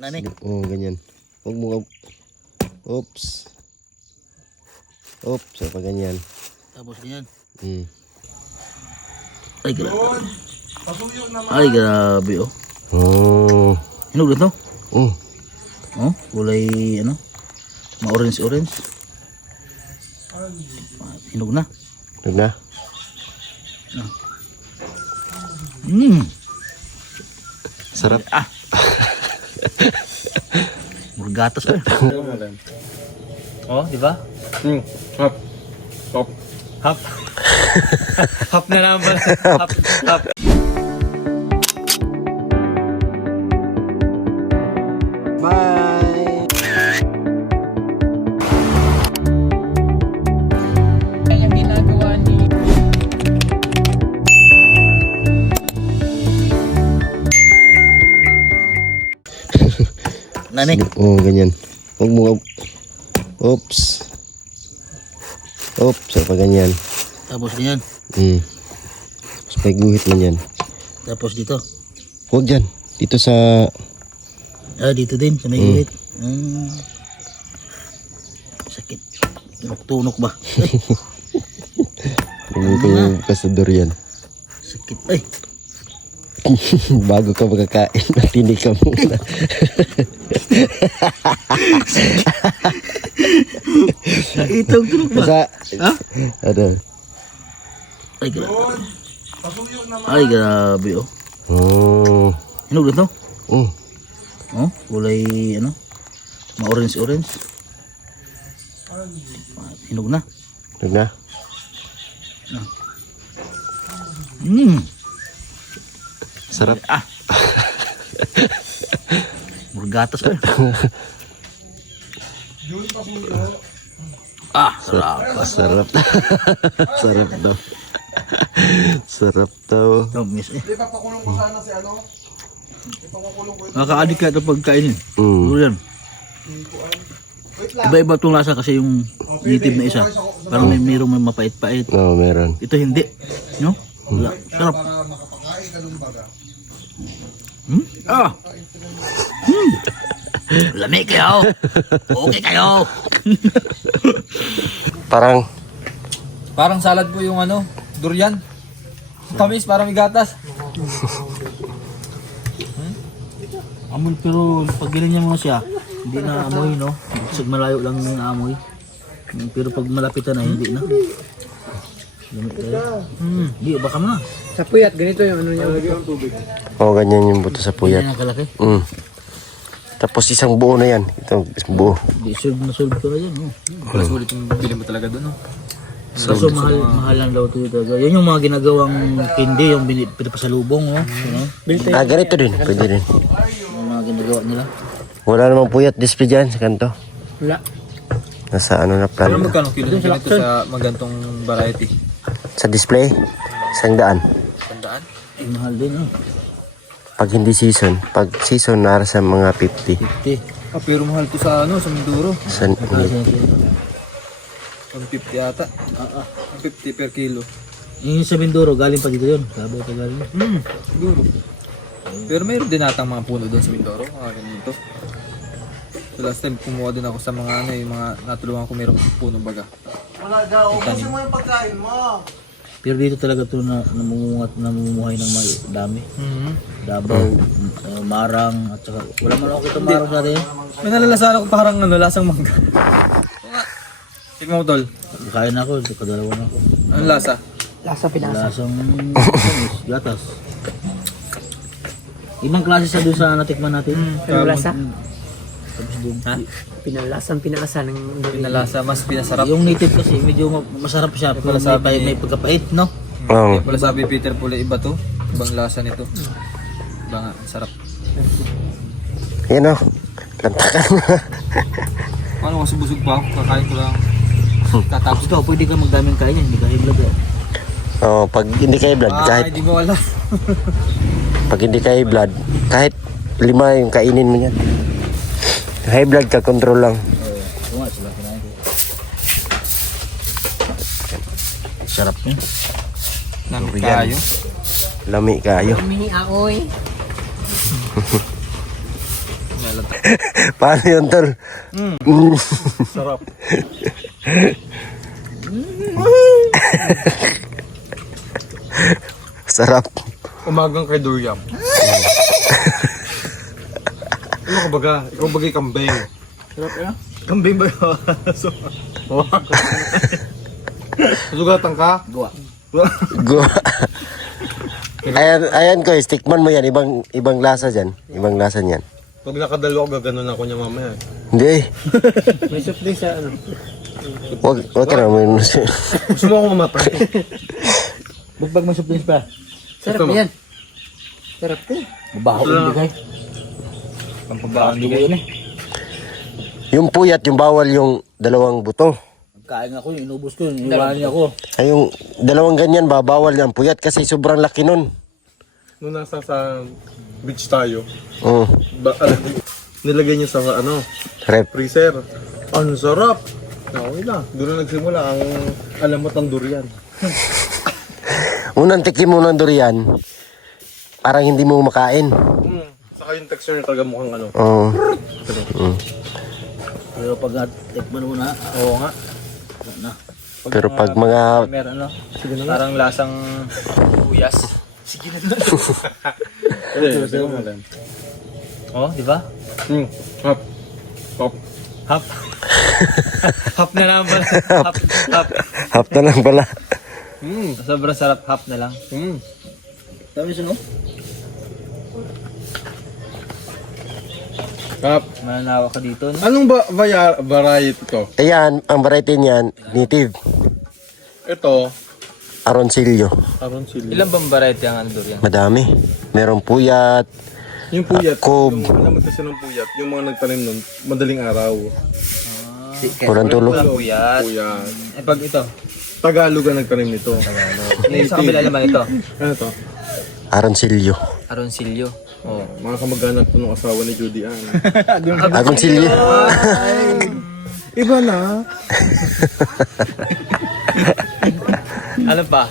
Nani? Oo, ganyan. Huwag mo. Oops. Oops, pa ganyan. Tapos ganyan. Ay, grabe. Ay, grabe oh. Oh. Hinog na to? Oh. Oh, kulay ano? Ma-orange-orange. Hinog na. Hinog na? Sarap. Murgatas ka. Oh, di ba? Hap. Hap. Hap. Hap na lang ba? Hap. Hap. Bye! Ang ginagawa ni... Nani? Oo, ganyan. Huwag mo. Oops. Oops, pa ganyan. Tapos ganyan. Tapos may guhit man yan. Tapos dito. Huwag dyan. Dito sa... Dito din. Sa may gilid. Sakit. Tunok-tunok ba? Huwag ko yung kasador yan. Sakit. Ay. Bago ka magkakain, matinig ka muna. Itong tunok ba? Basta, Ha? ano? Ay, grabe. Ay, grabe oh. Oh. Hinog na to? Oh. Oh, kulay ano? Ma-orange-orange. Hinog na. Hinog na? Sarap. Murgatas ka. Sarap. Sarap. Sarap daw. Sarap daw. Miss eh. Di ba pakulong ko sana si ano? Ipakukulong ko ito. Nakaka-addict ka ito pagkainin. Mm. Yan. Iba-iba itong lasa kasi yung native na isa. Parang mayroong may mapait-pait. Oo, meron. Ito hindi. No? Wala. Sarap. Para makapakain ka ng baga. Lami kayo. Okay kayo. Parang salad po yung ano, durian. Tamis, parang may gatas. Amoy pero pag ganyan mo siya, hindi na amoy no. Sa malayo lang yung amoy. Pero pag malapitan na hindi na. Lami kayo. Hindi, baka na. Sa puyat, ganito yung ano niya. Oo, ganyan yung buto sa puyat. Yan ang kalaki. Tapos isang buo na yan. Ito, isang buo. Hindi, solve ko na yan. Oh. Wala sulit yung bili mo talaga doon, no? Kaso mahal lang daw ito talaga. Yan yung mga ginagawang candy, yung pinapasalubong. Oh. Ganito din. Pwede din. Yung mga ginagawa nila. Wala namang puyat display dyan sa kanto. Wala. Nasa ano na plan Alam mo na. magkano kilo ng ganito sa magantong variety? Sa display, 100. Tandaan? Mahal din. Oh. Pag hindi season. Pag season, nara sa mga 50. 50. Pero mahal to sa ano, sa Mindoro. Sa, 150 ata. 150 per kilo. Yung sa Mindoro, galing pa dito yun. Sabi pa galing. Siguro. Pero mayroon din natang mga puno doon sa Mindoro, mga ganito. So last time kumuha din ako sa mga ano, yung mga natulungan ko mayroong puno baga. Wala daw. Ubusin mo yung pagkain mo. Pero dito talaga ito na namumuhay ng dami. Dabaw, marang, at saka wala man ako kita marang sa atin. May nalalasahan ako parang ano, lasang mangga. Tignan mo tol. Kain ako, kadalawa na ako. Anong lasa? Lasang gatas. Ibang klase sa doon sa natikman natin. Anong lasa? Tapos doon. Pinalasa ng Pinalasa, mas pinasarap. Yung native kasi medyo masarap siya. Pero may pagkapait, no? Oo. Kaya pala sabi Peter Pula, iba to. Ibang lasa nito. Iba nga, ang sarap. Yan o. Lantakan. Paano kasi busog pa ako? Kakain ko lang. Tapos ikaw, pwede ka magdaming kain yan. Hindi ka high blood. Oo, pag hindi kayo blood, kahit Hindi mo wala. pag hindi kayo blood, kahit 5 yung kainin mo yan. High blood ka, control lang. Oo nga, sila kinain ko. Sarap niya. Nami kayo. Lami kayo. Mihi aoy. Nalata. Paano yun, tol? Sarap. Sarap. Umagang kay Durian. Ano ka baga? Ikaw bagay kambing. Sarap yan. Kambing ba yun? Sugatan ka? Gawa. Go. Ayan ko, stickman mo yan. Ibang lasa dyan. Ibang lasa niyan. Pag nakadalo ako, gaganon ako niya mamaya. Hindi. May soft drink sa ano. Wag ka naman. Gusto mo ako mamatay? Bagbag mo supplings pa. Sarap Ito, yan. Sarap to. Mabaho yung bigay. Pampabaan Bigay yun eh. Yung puyat, yung bawal yung dalawang buto. Kain ako yun, inubos ko yun, iwanan niya ako. Ay, yung dalawang ganyan, babawal yung puyat kasi sobrang laki nun. Nung nasa sa beach tayo, Mm. nilagay niya sa ano, Rep. freezer. Ang sarap! Okay na. Doon na nagsimula ang alamot ng durian. Unang tikim mo ng durian, parang hindi mo makain. Saka yung texture niya talaga mukhang ano. Oo. Pero pag natikman mo na, Oo nga. wala na. Pero pag mga Meron ano? Parang lasang uyas. Oh, di ba? Hap. Hap. Hap. Hap na lang pala. Hap. Hap. half na lang pala. Sobrang sarap. Hap na lang. Sabi siya no? Hap. Mananawa ka dito, no? Anong variety to? Ayan, ang variety niyan, native. Ito, Aroncillo. aroncillo. Ilan bang variety ang andor yan? Madami. Merong puyat. Yung puyat, Kob. yung alam mo kasi ng puyat, yung mga nagtanim nun, madaling araw. Kurang tulo. Walang puyat. Puyat. Eh, pag ito. Tagalog ang nagtanim nito. Yung sa kabila naman ito. Ano to? Aroncillo. Aroncillo. Oh. Mga kamag-anak po ng asawa ni Judy Ann. Aroncillo. Iba na. Ano pa?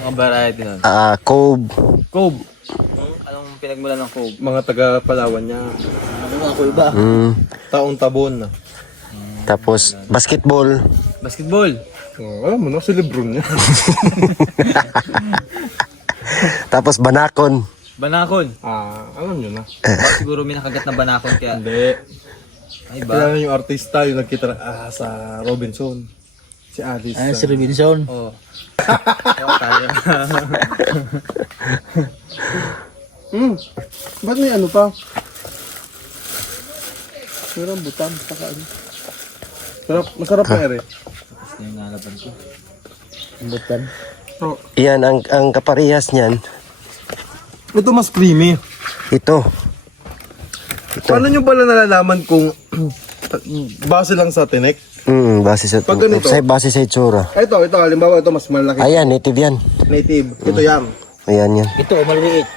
Mga variety nun. Cove. Cove. Anong pinagmula ng cove? Mga taga-Palawan niya. Ano nga ako iba? Taong tabon na. Tapos, basketball. Basketball. Oh, alam mo na, si Lebron niya. Tapos, banakon. Banakon. Alam niyo na. Baka siguro may nakagat na banakon kaya. Hindi. Ay ba? Kailangan yung artista yung nagkita sa Robinson. Si Alice. Ayan si Robinson. Oo. Oo, tayo. Ba't may ano pa? Meron butan. Saka ano. Sarap, masarap na ere. Tapos na yung nalaban ko. Ang butan. So, Yan, ang kaparehas niyan. ito mas creamy. Ito. Paano nyo pala nalalaman kung base lang sa tinik? Base sa, Pag ganito? base sa itsura. Ito, halimbawa ito mas malaki. Ayan, native yan. Native. Ito yan. Ayan yan. Ito, maliit.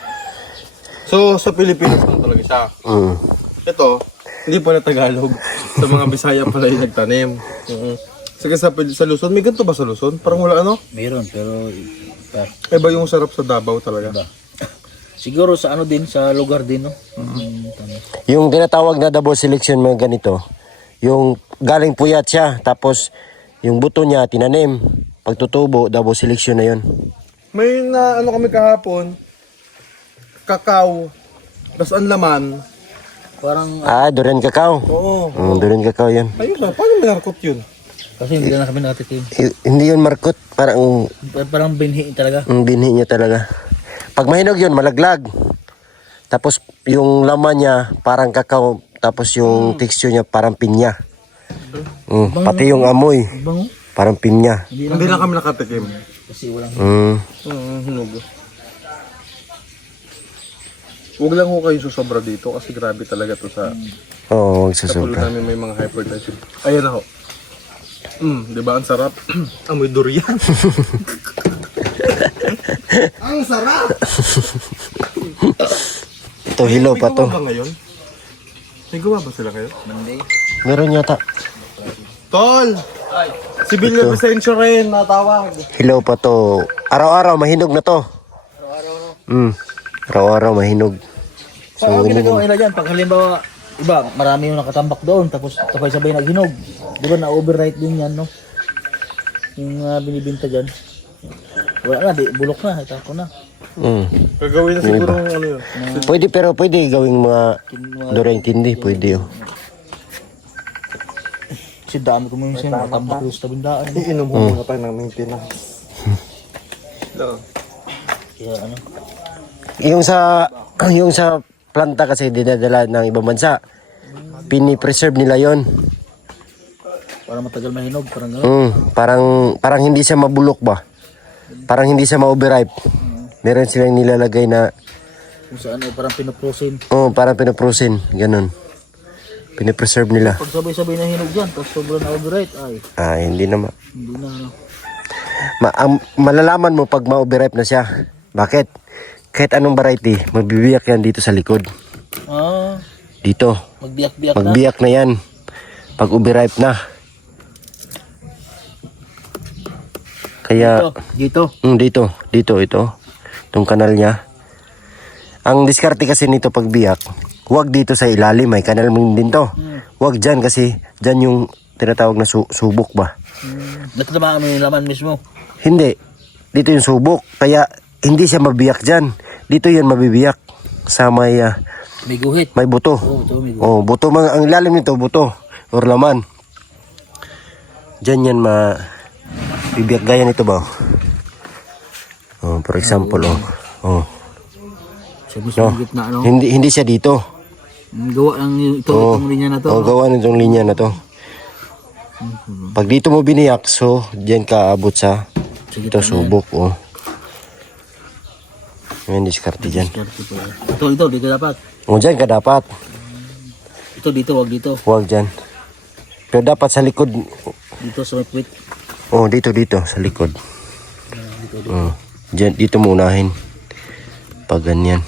So, sa Pilipinas lang talaga siya. Ito, hindi pala Tagalog. Sa mga Bisaya pala yung nagtanim. Sige, sa Luzon, may ganito ba sa Luzon? Parang wala ano? Meron, pero Iba yung sarap sa Davao talaga. siguro sa ano din, sa lugar din, no? Yung tinatawag na double selection mga ganito, yung galing puyat siya, tapos yung buto niya tinanim. Pagtutubo, double selection na yun. May na ano kami kahapon, kakao, tas ang laman. Parang, Durian cacao. Oo. Durian cacao yan. Ayun na, paano minarkot yun? kasi hindi na kami nakatikim. Hindi yun markot, parang Parang binhi talaga. ang binhi niya talaga. Pag mahinog yun, malaglag. Tapos yung laman niya, parang kakao. Tapos yung texture niya, parang pinya. Pati yung amoy, Bango. parang pinya. Hindi lang kami nakatikim. Kasi walang... Hinog. Huwag lang ho kayo susobra dito kasi grabe talaga to sa... Oo, huwag Sa pulo susobra. namin may mga hypertension. Ayan na ho. Di ba ang sarap? Amoy durian. Ang sarap! Ito, hilaw pa to. May gawa ba ngayon? May gawa ba sila kayo? Monday. Meron yata. Tol! Si Billy Vicencio rin, natawag. Hilaw pa to. Araw-araw, mahinog na to. Araw-araw, no? Araw-araw, mahinog. So, ginagawa nila dyan, pag halimbawa, iba, marami yung nakatambak doon, tapos sabay-sabay naghinog. Di ba na-override din yan, no? Yung binibinta dyan. Wala na, bulok na, itako na. Gagawin na siguro ano yun. Pwede, pero pwede gawing mga durian candy. Pwede oh. Kasi dami ko mo yung nakatambak doon sa tabindaan. Iinom mo muna tayo ng maintenance. Kaya ano, Yung sa planta kasi dinadala ng ibang bansa. Pini-preserve nila yon. para matagal mahinog, parang gano'n. Parang hindi siya mabulok ba? Parang hindi siya ma-overripe. Meron silang nilalagay na Kung saan ay parang pinoprosin. parang pinaprosin, ganun. Pinipreserve nila. Pag sabay-sabay na hinog dyan, tapos sobrang na-override, ay, Hindi na hindi na ano. malalaman mo pag ma-overripe na siya. Bakit? Kahit anong variety, magbibiyak yan dito sa likod. Dito. Magbiyak-biyak na. Magbiyak na yan. Pag overripe na. Kaya, Dito. dito, ito. Itong kanal niya. Ang diskarte kasi nito pag biyak, huwag dito sa ilalim, may kanal mo din to. Huwag dyan kasi dyan yung tinatawag na subok ba? Natatamaan mo yung laman mismo. Hindi. Dito yung subok. Kaya hindi siya mabiyak dyan. Dito yan mabibiyak. Sa may, May guhit. may buto. Ito may guhit. Oh, buto. Ang ilalim nito, buto. Or laman. Dyan yan bibiyak gaya nito ba? Oh, for example, oh. Sa mismo gitna, ano? Hindi siya dito. Gawa lang ito, itong linya na to. gawa nitong linya na to. Pag dito mo biniyak, so diyan ka abot sa Sige, ito subok, oh. Ngayon diskarte dyan. Ito, dito dapat. O dyan ka dapat. Ito, dito, wag dito. Huwag dyan. Pero dapat sa likod. Dito sa may puwit. Oh, dito sa likod. Oh, dyan, dito mo unahin. Pag ganyan.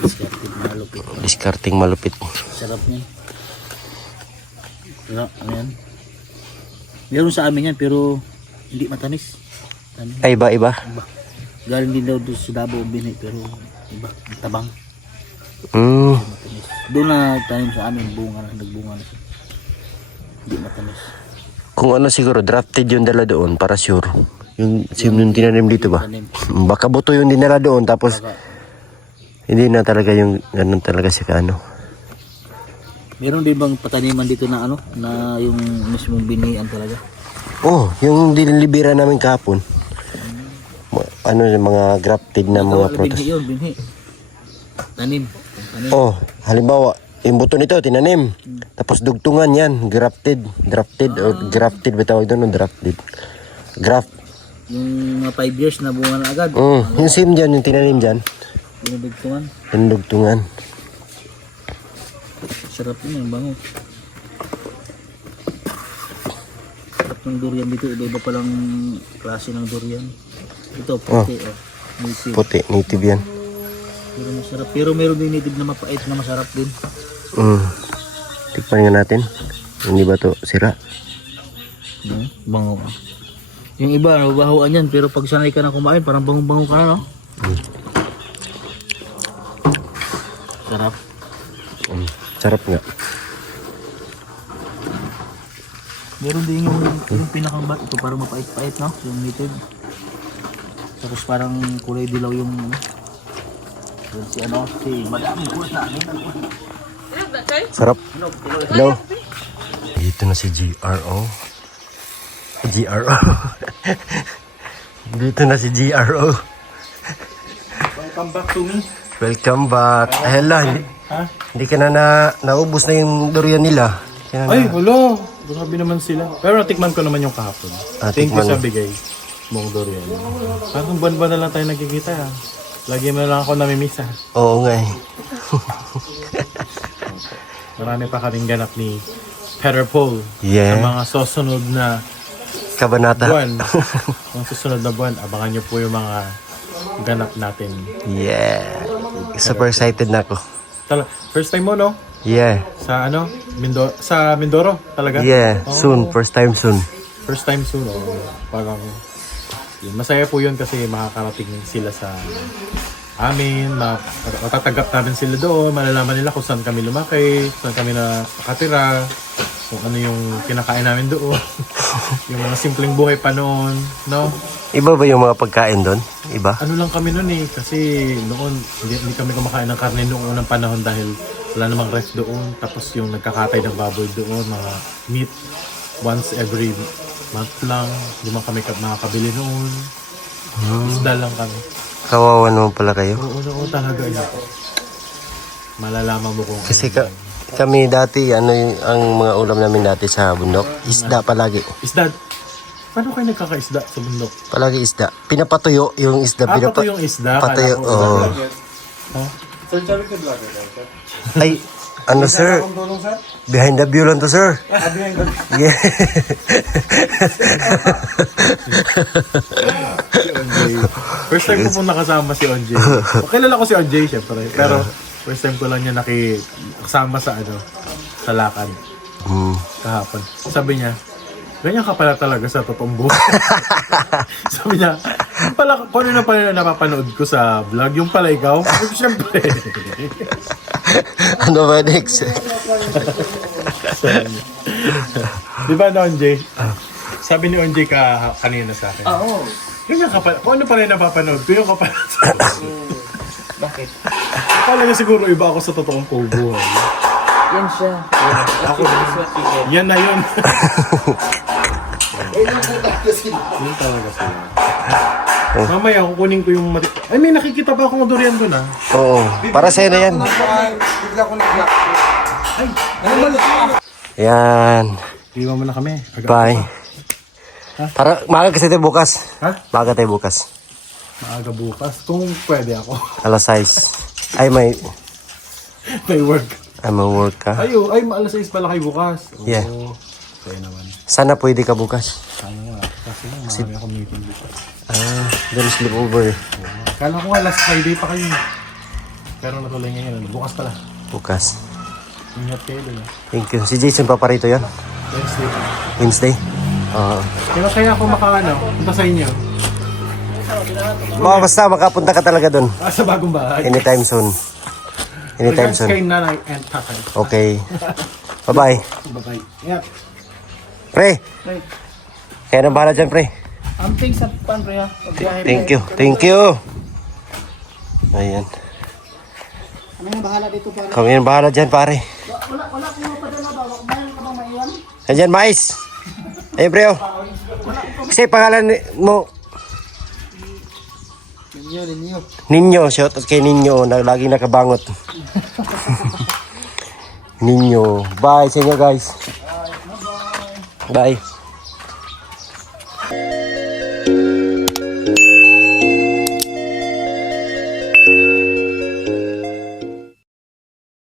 Discarded malupit. Discarding malupit. Sarap niya. Ano yan? Meron sa amin yan, pero hindi matamis. Tamis. Ay, iba. Galing din daw doon sa Davao Bini, pero iba, tabang. Matamis. Doon na tanim sa amin, nagbunga na siya. Hindi matamis. Kung ano siguro, drafted yung dala doon para sure. Yung tinanim dito ba? Tanim. Baka buto yung dinala doon tapos hindi na talaga yung ganun talaga si ano. Meron din bang pataniman dito na ano, na yung mismong binian talaga? Oh, yung dinilibira namin kahapon. Ano yung mga grafted na mga prutas. Binhi yun, binhi. Tanim. Oh, halimbawa, yung buto nito tinanim. Tapos dugtungan yan, grafted or grafted bitawag doon, drafted. Graft. Yung mga 5 years na bunga na agad. Yung same dyan, yung tinanim dyan. Binubugtungan. Yung dugtungan. Sarap yun, yung bango. Sarap ng durian dito. Iba-iba palang klase ng durian. Ito, puti. Native. Puti, native yan. Pero masarap. Pero meron din native na mapait na masarap din. Tikpan nga natin. Hindi ba to sira? Bango. Yung iba, nababahuan yan. Pero pag sanay ka na kumain, parang bango-bango ka na, no? Sarap. Sarap nga. Meron din yung pinakang bat. Ito parang mapait-pait, no? Yung native. Tapos parang kulay dilaw yung ano. Si Madam. Sarap. Hello. Dito na si GRO. Dito na si GRO. Welcome back to me. Welcome back. Hello. Hindi ka na naubos na yung durian nila. Ay, wala. Grabe naman sila. Pero natikman ko naman yung kahapon. Thank you tikman sa mo. bigay mong durian. Hanggang buwan-buwan na lang tayo nagkikita. Lagi mo na lang ako namimiss. Oo nga eh. Marami pa kaming ganap ni Peter Paul Yeah. sa mga susunod na Kabanata. buwan. Ang susunod na buwan, abangan niyo po yung mga ganap natin. Yeah. Super excited na ako. First time mo, no? Yeah. Sa ano? Sa Mindoro talaga? Yeah. Oh. Soon. First time soon. First time soon. Parang yun. Masaya po yun kasi makakarating sila sa amin, matatanggap namin sila doon, malalaman nila kung saan kami lumaki, saan kami nakatira, kung ano yung kinakain namin doon, yung mga simpleng buhay pa noon, no? Iba ba yung mga pagkain doon? Iba? Ano lang kami noon eh, kasi noon hindi kami kumakain ng karne noong unang panahon dahil wala namang ref doon, tapos yung nagkakatay ng baboy doon, mga meat, once every month lang, hindi man kami makakabili noon, isda lang kami. Kawawa naman pala kayo. Oo, talaga yun. Malalaman mo kung Kasi kami dati, ang mga ulam namin dati sa bundok, isda palagi. isda. Paano kayo nagkakaisda sa bundok? Palagi isda. Pinapatuyo yung isda. Pato yung isda. Patuyo, kala ko oo. Huh? Ay, ano sir? Behind the view lang to sir. Yeah. First time ko po nakasama si OJ. Kilala ko si OJ syempre. Pero first time ko lang niya nakasama sa sa lakad. Kahapon. Sabi niya, ganyan ka pala talaga sa totoong buhay. Sabi niya, kung ano na pala napapanood ko sa vlog, yung pala ikaw, siyempre. Ano ba next? Di ba na OJ? Sabi ni OJ kanina sa akin. Oo. Ganyan ka pala, kung ano pala yung napapanood ko, yung ka pala sa Bakit? Akala niya siguro iba ako sa totoong buhay. Yan siya. Ako, yan na yun. Yun talaga sila. Mamaya kukunin ko yung ay, may nakikita pa akong durian doon ah. Oo, para sa'yo na yan. Yan. Iwan mo na kami. Bye. Para maaga kasi tayo bukas. Ha? Maaga tayo bukas. Maaga bukas. Kung pwede ako. Alas 6. Ay, may May work. work ka. Ay, alas 6 pala kayo bukas. Oo. Yeah. Kaya naman. Sana pwede ka bukas. Sana nga. Kasi lang, marami akong meeting bukas. Doon sleepover. Kala ko nga last Friday pa kayo. Pero natuloy ngayon. Bukas pala. Bukas. Ingat kayo doon. Thank you. Si Jason paparito yan? Wednesday. Wednesday? Oo. Kaya ako punta sa inyo. Basta makapunta ka talaga doon. Sa bagong bahay. Anytime soon. Anytime Regards soon. kay nanay and tatay. Okay. Bye-bye. Bye-bye. Ingat. Pre! Kaya na bahala dyan, pre. Amping sa pan, pre, ha? Pagbiyahe, pre. Thank you. Thank you. Ayan. Kami na bahala dito, pare. Kami yung bahala dyan, pare. Wala ko pa dyan, ba? Bayan ka bang maiwan? Ayan, mais. Ayun, pre, oh. Kasi pangalan mo, Ninyo. Shout out kay Ninyo na lagi nakabangot. Ninyo. Bye sa inyo, guys. Bye.